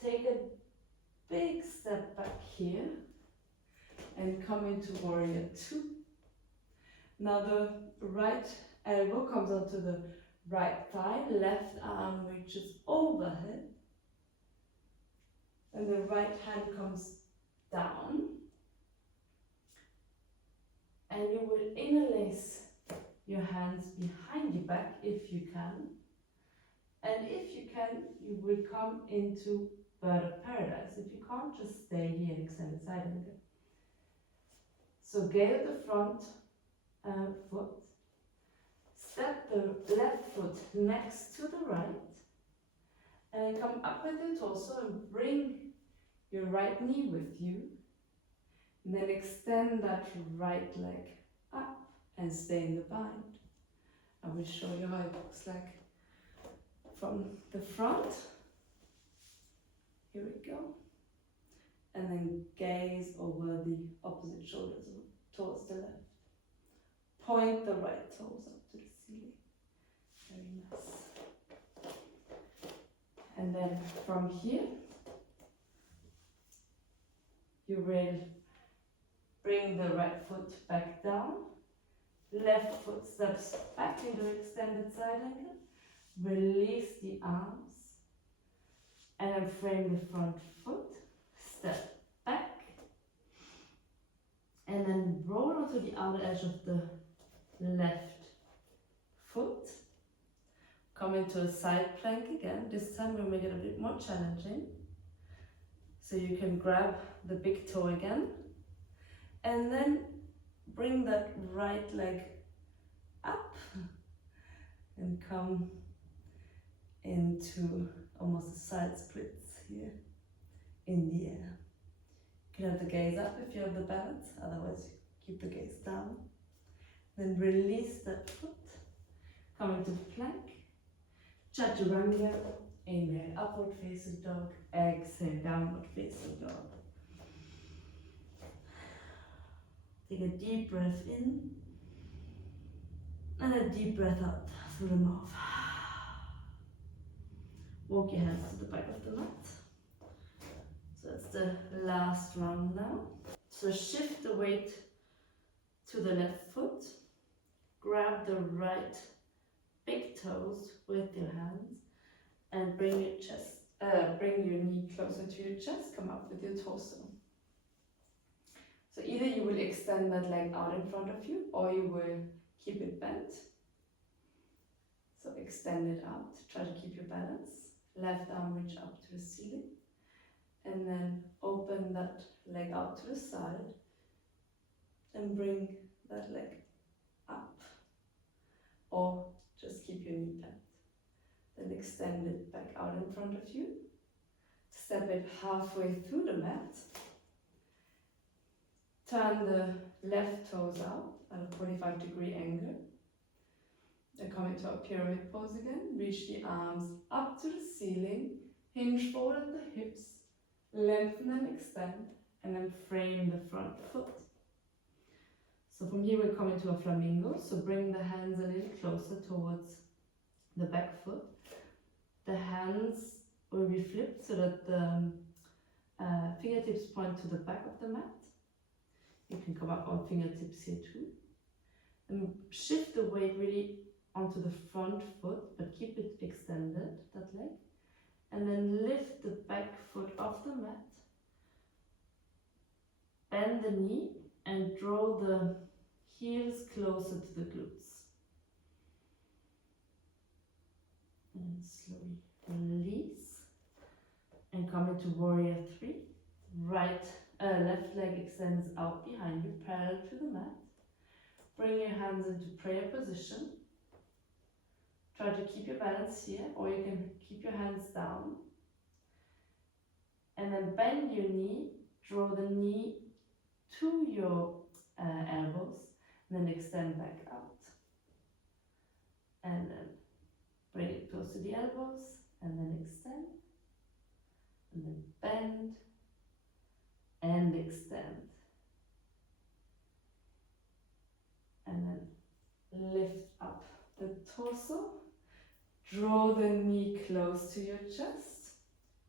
Take a big step back here and come into warrior 2. Now the right elbow comes onto the right thigh, left arm reaches overhead, and the right hand comes down. And you will interlace your hands behind your back if you can. And if you can, you will come into bird of paradise. If you can't, just stay here and extend the side angle. So gaze the front foot. Step the left foot next to the right. And then come up with your torso and bring your right knee with you. And then extend that right leg up and stay in the bind. I will show you how it looks like from the front. Here we go. And then gaze over the opposite shoulders towards the left. Point the right toes up to the ceiling. Very nice. And then from here, you will bring the right foot back down. Left foot steps back into extended side angle. Release the arms. And then frame the front foot. Step back to the outer edge of the left foot. Come into a side plank again. This time we'll make it a bit more challenging. So you can grab the big toe again. And then bring that right leg up and come into almost a side splits here in the air. You can have the gaze up if you have the balance, otherwise keep the gaze down. Then release that foot, come into plank, chaturanga, inhale, upward facing dog, exhale, downward facing dog. Take a deep breath in and a deep breath out through the mouth. Walk your hands to the back of the mat. So that's the last round now. So shift the weight to the left foot. Grab the right big toes with your hands and bring your knee closer to your chest. Come up with your torso. So either you will extend that leg out in front of you or you will keep it bent. So extend it out. Try to keep your balance. Left arm reach up to the ceiling. And then open that leg out to the side. And bring that leg up. Or just keep your knee bent. Then extend it back out in front of you. Step it halfway through the mat. Turn the left toes out at a 45-degree angle. Then come into a pyramid pose again. Reach the arms up to the ceiling. Hinge forward at the hips. Lengthen and extend. And then frame the front foot. So from here we'll come into a flamingo. So bring the hands a little closer towards the back foot. The hands will be flipped so that the fingertips point to the back of the mat. You can come up on fingertips here too. And shift the weight really onto the front foot, but keep it extended, that leg. And then lift the back foot off the mat. Bend the knee and draw the heels closer to the glutes. And slowly release. And come into warrior 3. Left leg extends out behind you, parallel to the mat. Bring your hands into prayer position. Try to keep your balance here, or you can keep your hands down. And then bend your knee, draw the knee to your elbows, and then extend back out. And then bring it close to the elbows, and then extend. And then bend and extend. And then lift up the torso. Draw the knee close to your chest.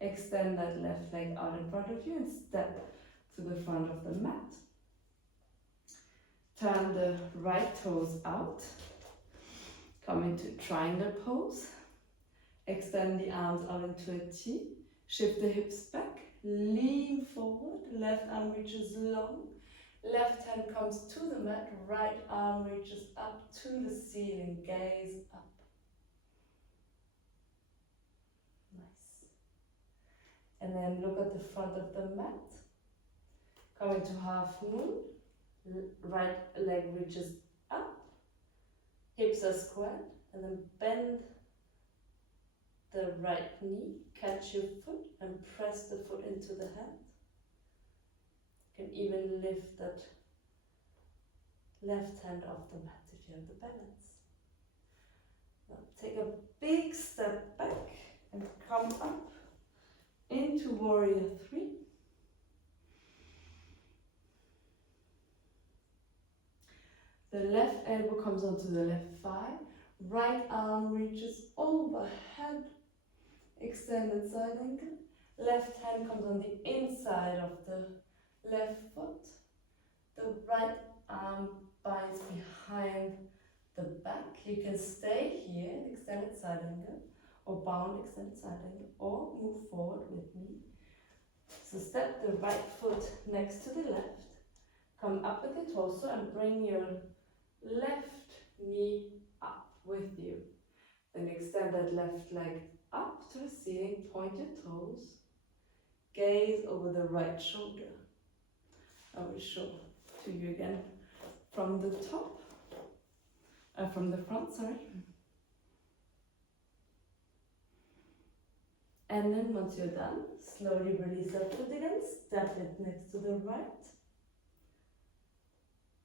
Extend that left leg out in front of you and step to the front of the mat. Turn the right toes out. Come into triangle pose. Extend the arms out into a T. Shift the hips back. Lean forward. Left arm reaches long. Left hand comes to the mat. Right arm reaches up to the ceiling. Gaze up. Nice. And then look at the front of the mat. Come into half moon. Right leg reaches up. Hips are squared. And then bend the right knee. Catch your foot and press the foot into the hand. You can even lift that left hand off the mat if you have the balance. Now take a big step back and come up into warrior 3. The left elbow comes onto the left thigh. Right arm reaches overhead. Extended side ankle. Left hand comes on the inside of the left foot. The right arm binds behind the back. You can stay here in extended side angle, or bound extended side angle, or move forward with me. So step the right foot next to the left. Come up with your torso and bring your left knee up with you. Then extend that left leg up to the ceiling, point your toes, gaze over the right shoulder. I will show to you again from the top, from the front, sorry. And then once you're done, slowly release that foot again, step it next to the right.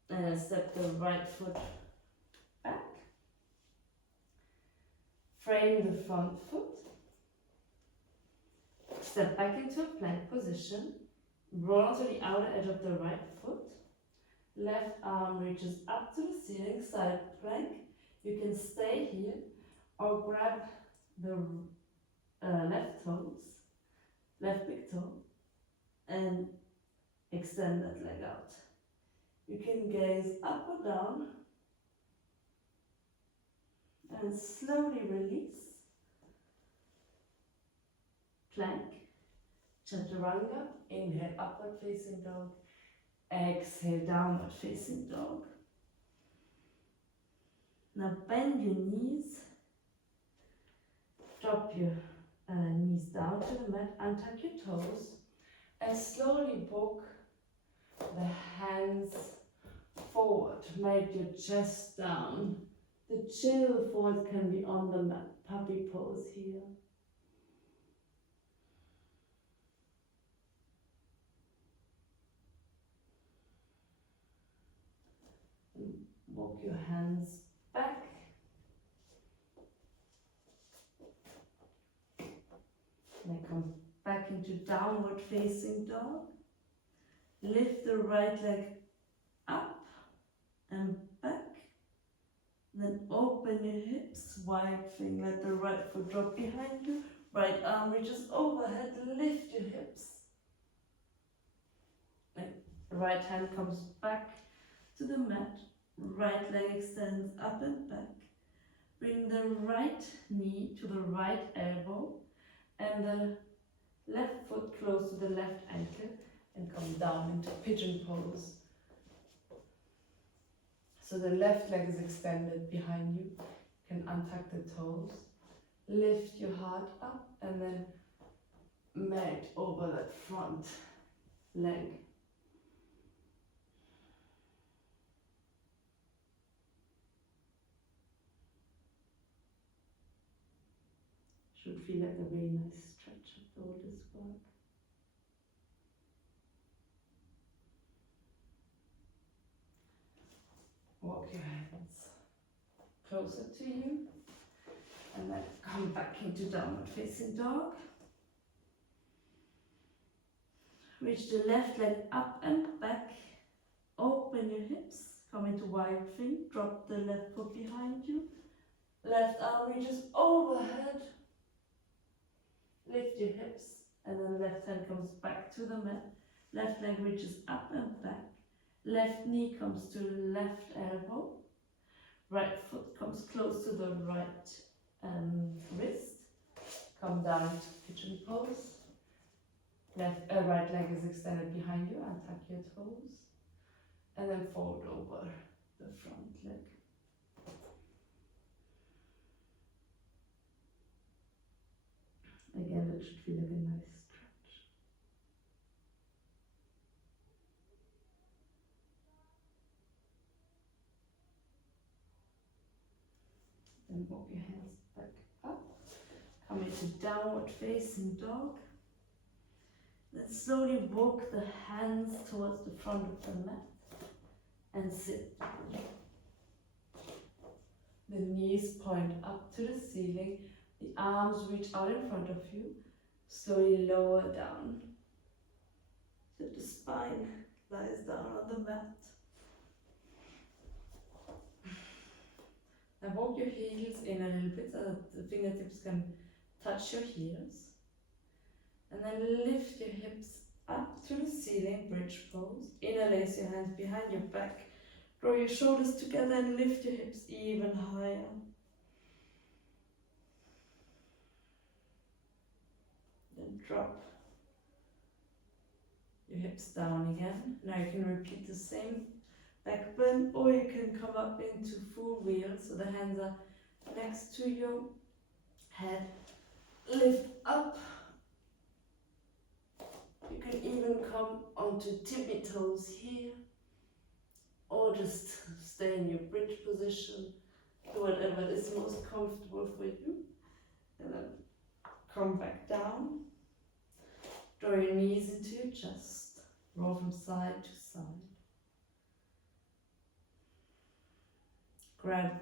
And step the right foot back. Frame the front foot. Step back into a plank position. Roll to the outer edge of the right foot. Left arm reaches up to the ceiling, side plank. You can stay here or grab the left toes, left big toe, and extend that leg out. You can gaze up or down and slowly release. Plank, chaturanga, inhale upward facing dog, exhale downward facing dog. Now bend your knees, drop your knees down to the mat, untuck your toes, and slowly walk the hands forward. Make your chest down. The chin forward can be on the mat. Puppy pose here. And walk your hands back. Then come back into downward facing dog. Lift the right leg up and back. Then open your hips, wide thing, let the right foot drop behind you. Right arm reaches overhead, lift your hips. Right hand comes back to the mat. Right leg extends up and back. Bring the right knee to the right elbow and the left foot close to the left ankle and come down into pigeon pose. So the left leg is extended behind you. You can untuck the toes, lift your heart up and then melt over that front leg. Should feel like a very nice stretch after all this work. Walk your hands closer to you and then come back into downward facing dog. Reach the left leg up and back. Open your hips. Come into wide thing. Drop the left foot behind you. Left arm reaches overhead. Lift your hips and then left hand comes back to the mat. Left leg reaches up and back. Left knee comes to left elbow. Right foot comes close to the right wrist. Come down to pigeon pose. Right leg is extended behind you. Untuck your toes. And then fold over the front leg. Again, it should feel like a nice stretch. Then walk your hands back up. Come into downward facing dog. Then slowly walk the hands towards the front of the mat and sit. The knees point up to the ceiling. The arms reach out in front of you. Slowly lower down. So the spine lies down on the mat. Now walk your heels in a little bit so that the fingertips can touch your heels. And then lift your hips up to the ceiling, bridge pose. Interlace your hands behind your back. Draw your shoulders together and lift your hips even higher. Then drop your hips down again. Now you can repeat the same back bend, or you can come up into full wheel, so the hands are next to your head. Lift up. You can even come onto tippy toes here, or just stay in your bridge position. Do whatever is most comfortable for you. And then come back down. Draw your knees into your chest. Roll from side to side. Grab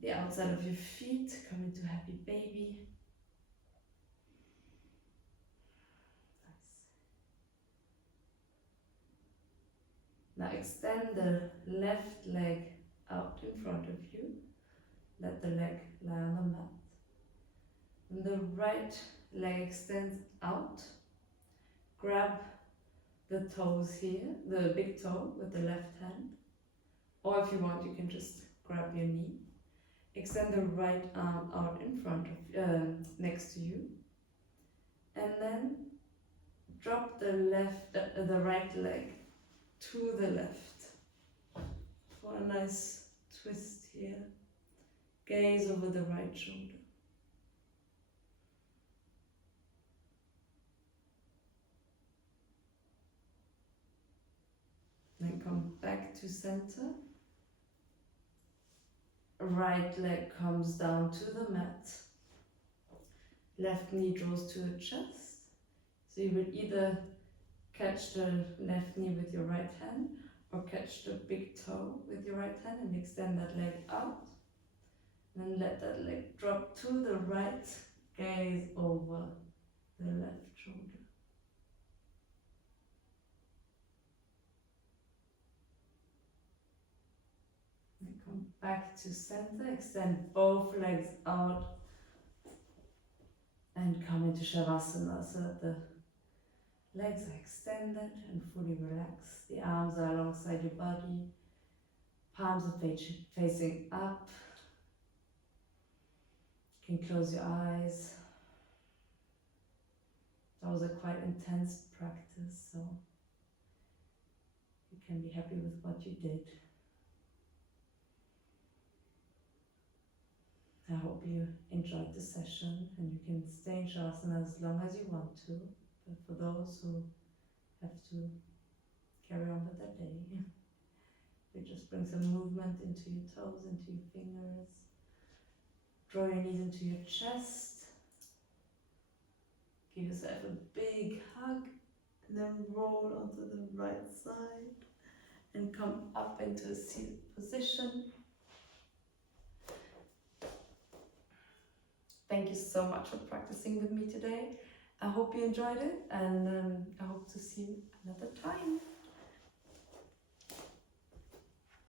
the outside of your feet. Come into happy baby. Nice. Now extend the left leg out in front of you. Let the leg lie on the mat. And the right leg extends out. Grab the toes here, the big toe with the left hand. Or if you want, you can just grab your knee. Extend the right arm out in front of, next to you. And then drop the right leg to the left for a nice twist here. Gaze over the right shoulder. Then come back to center. Right leg comes down to the mat. Left knee draws to the chest. So you will either catch the left knee with your right hand or catch the big toe with your right hand and extend that leg out. And then let that leg drop to the right, gaze over the left shoulder. And come back to center, extend both legs out and come into Shavasana so that the legs are extended and fully relaxed. The arms are alongside your body, palms are facing up. You can close your eyes. That was a quite intense practice, so you can be happy with what you did. I hope you enjoyed the session and you can stay in Shavasana as long as you want to. But for those who have to carry on with their day, you just bring some movement into your toes, into your fingers. Draw your knees into your chest. Give yourself a big hug and then roll onto the right side and come up into a seated position. Thank you so much for practicing with me today. I hope you enjoyed it, and I